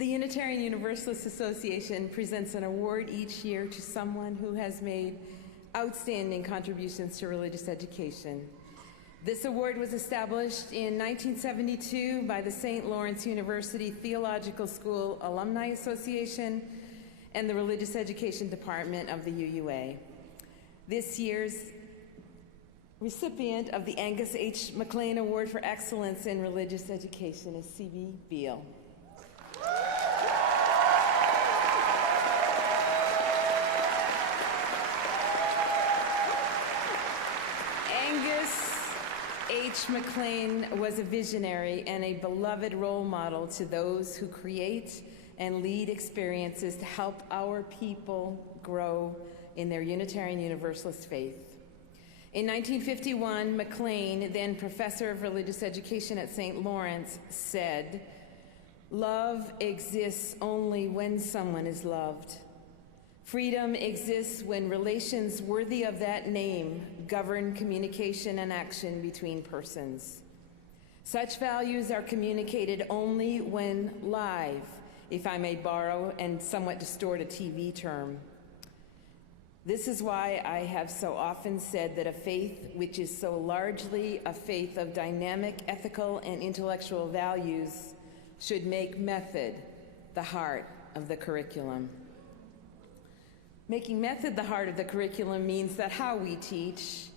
The Unitarian Universalist Association presents an award each year to someone who has made outstanding contributions to religious education. This award was established in 1972 by the St. Lawrence University Theological School Alumni Association and the Religious Education Department of the UUA. This year's recipient of the Angus H. McLean Award for Excellence in Religious Education is C.B. Beale. Angus H. McLean was a visionary and a beloved role model to those who create and lead experiences to help our people grow in their Unitarian Universalist faith. In 1951, McLean, then professor of religious education at St. Lawrence, said, "Love exists only when someone is loved. Freedom exists when relations worthy of that name govern communication and action between persons. Such values are communicated only when live, if I may borrow and somewhat distort a TV term. This is why I have so often said that a faith which is so largely a faith of dynamic ethical and intellectual values should make method the heart of the curriculum." Making method the heart of the curriculum means that how we teach,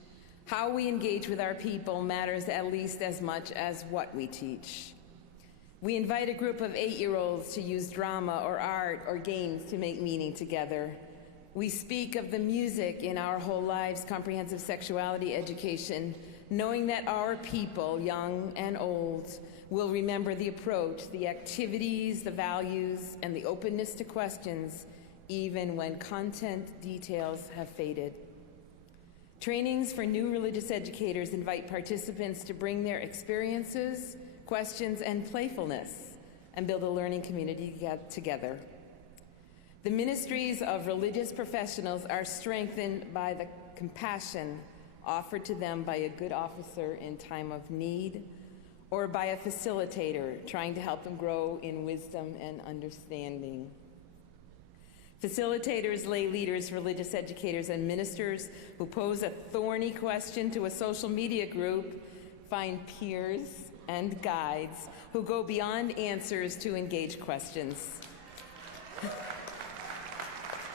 how we engage with our people matters at least as much as what we teach. We invite a group of 8-year-olds to use drama or art or games to make meaning together. We speak of the music in Our Whole Lives Comprehensive Sexuality Education, knowing that our people, young and old, will remember the approach, the activities, the values, and the openness to questions, even when content details have faded. Trainings for new religious educators invite participants to bring their experiences, questions, and playfulness and build a learning community together. The ministries of religious professionals are strengthened by the compassion offered to them by a good officer in time of need or by a facilitator trying to help them grow in wisdom and understanding. Facilitators, lay leaders, religious educators, and ministers who pose a thorny question to a social media group find peers and guides who go beyond answers to engage questions.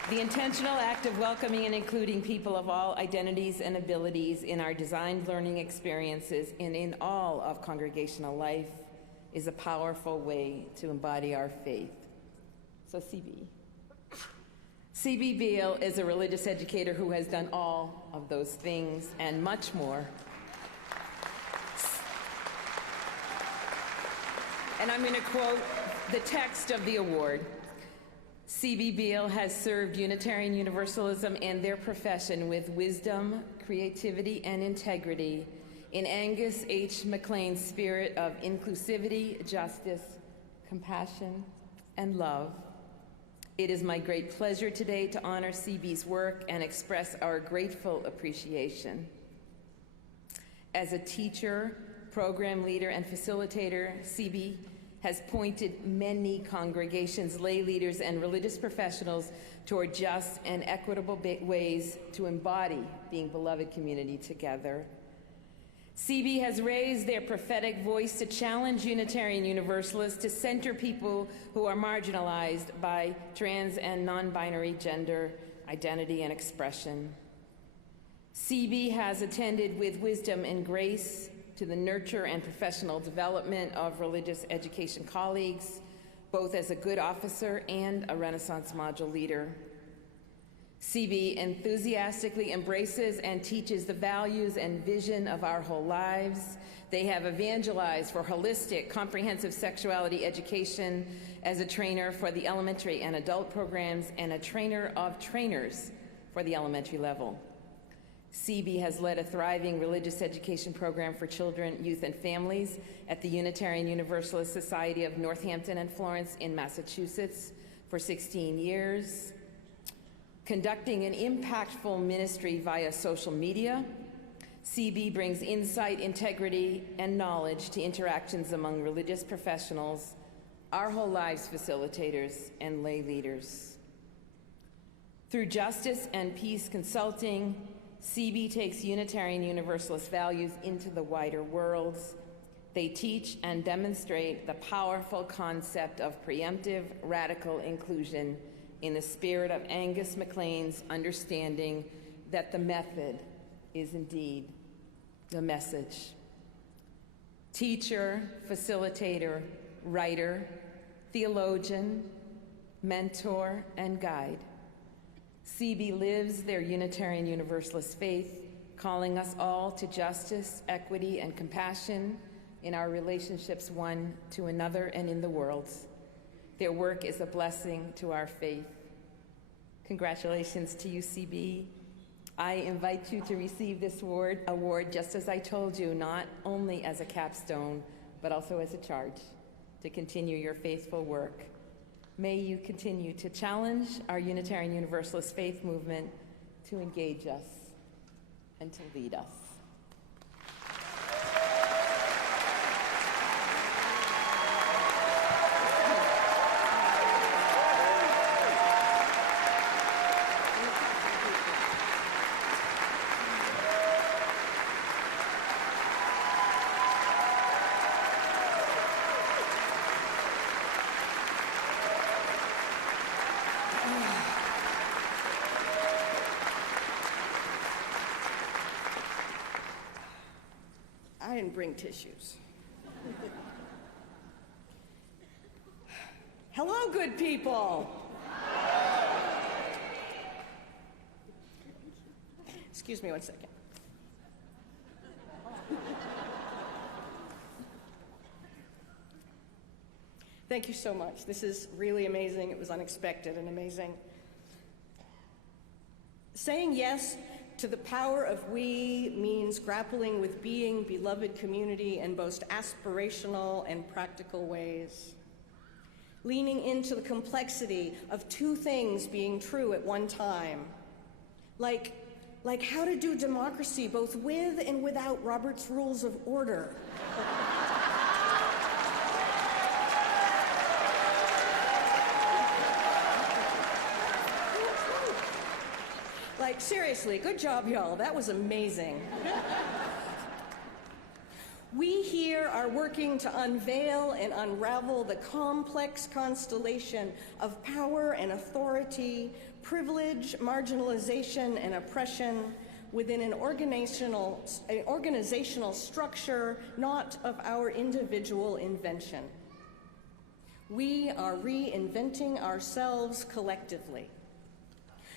The intentional act of welcoming and including people of all identities and abilities in our designed learning experiences and in all of congregational life is a powerful way to embody our faith. So C.B. Beale is a religious educator who has done all of those things and much more. And I'm going to quote the text of the award. C.B. Beale has served Unitarian Universalism and their profession with wisdom, creativity, and integrity in Angus H. McLean's spirit of inclusivity, justice, compassion, and love. It is my great pleasure today to honor C.B.'s work and express our grateful appreciation. As a teacher, program leader, and facilitator, C.B. has pointed many congregations, lay leaders, and religious professionals toward just and equitable ways to embody being beloved community together. C.B. has raised their prophetic voice to challenge Unitarian Universalists to center people who are marginalized by trans and non-binary gender identity and expression. C.B. has attended with wisdom and grace to the nurture and professional development of religious education colleagues, both as a good officer and a Renaissance module leader. C.B. enthusiastically embraces and teaches the values and vision of Our Whole Lives. They have evangelized for holistic, comprehensive sexuality education as a trainer for the elementary and adult programs and a trainer of trainers for the elementary level. C.B. has led a thriving religious education program for children, youth, and families at the Unitarian Universalist Society of Northampton and Florence in Massachusetts for 16 years. Conducting an impactful ministry via social media, C.B. brings insight, integrity, and knowledge to interactions among religious professionals, our whole lives facilitators and lay leaders. Through justice and peace consulting, CB takes Unitarian Universalist values into the wider worlds. They teach and demonstrate the powerful concept of preemptive radical inclusion in the spirit of Angus McLean's understanding that the method is indeed the message. Teacher, facilitator, writer, theologian, mentor, and guide, CB lives their Unitarian Universalist faith, calling us all to justice, equity, and compassion in our relationships one to another and in the world. Their work is a blessing to our faith. Congratulations to you, CB. I invite you to receive this award, just as I told you, not only as a capstone, but also as a charge to continue your faithful work. May you continue to challenge our Unitarian Universalist faith movement to engage us and to lead us. I didn't bring tissues. Hello, good people. Excuse me one second. Thank you so much. This is really amazing. It was unexpected and amazing. Saying yes to the power of we means grappling with being beloved community in both aspirational and practical ways. Leaning into the complexity of two things being true at one time. Like how to do democracy both with and without Robert's Rules of Order. Like, seriously, good job, y'all. That was amazing. We here are working to unveil and unravel the complex constellation of power and authority, privilege, marginalization, and oppression within an organizational structure not of our individual invention. We are reinventing ourselves collectively.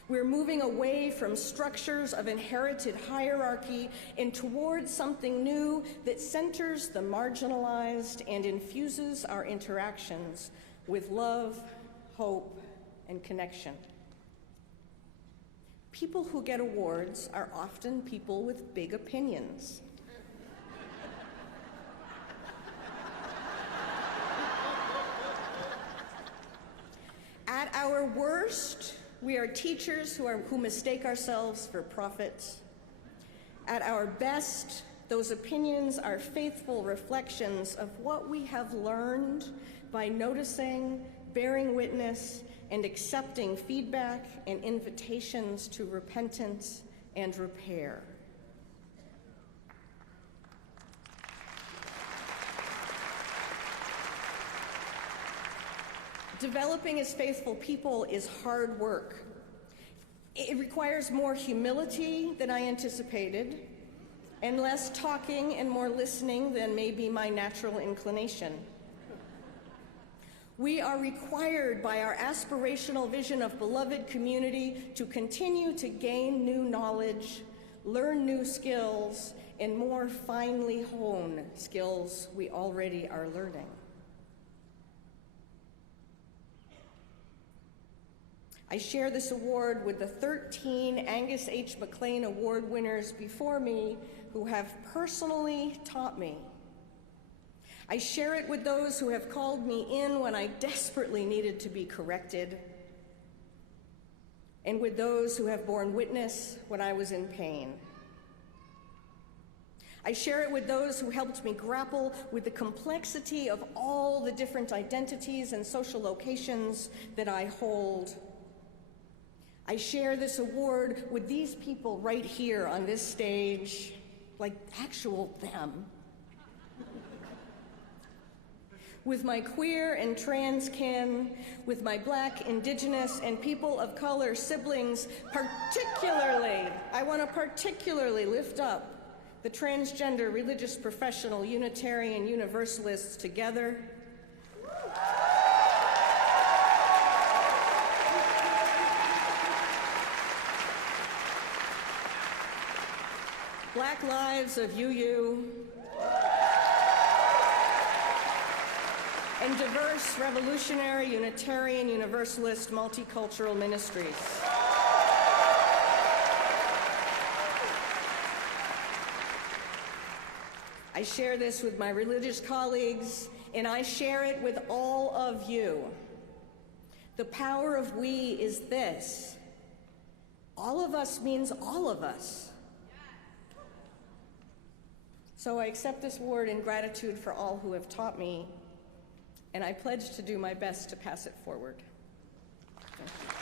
We're moving away from structures of inherited hierarchy and towards something new that centers the marginalized and infuses our interactions with love, hope, and connection. People who get awards are often people with big opinions. At our worst, we are teachers who mistake ourselves for prophets. At our best, those opinions are faithful reflections of what we have learned by noticing, bearing witness, and accepting feedback and invitations to repentance and repair. Developing as faithful people is hard work. It requires more humility than I anticipated, and less talking and more listening than may be my natural inclination. We are required by our aspirational vision of beloved community to continue to gain new knowledge, learn new skills, and more finely hone skills we already are learning. I share this award with the 13 Angus H. McLean Award winners before me who have personally taught me. I share it with those who have called me in when I desperately needed to be corrected, and with those who have borne witness when I was in pain. I share it with those who helped me grapple with the complexity of all the different identities and social locations that I hold. I share this award with these people right here on this stage, like actual them. With my queer and trans kin, with my Black, Indigenous, and people of color siblings, I want to particularly lift up the transgender religious professional Unitarian Universalists together. Black Lives of UU, and diverse revolutionary Unitarian Universalist multicultural ministries. I share this with my religious colleagues, and I share it with all of you. The power of we is this: all of us means all of us. So I accept this award in gratitude for all who have taught me, and I pledge to do my best to pass it forward. Thank you.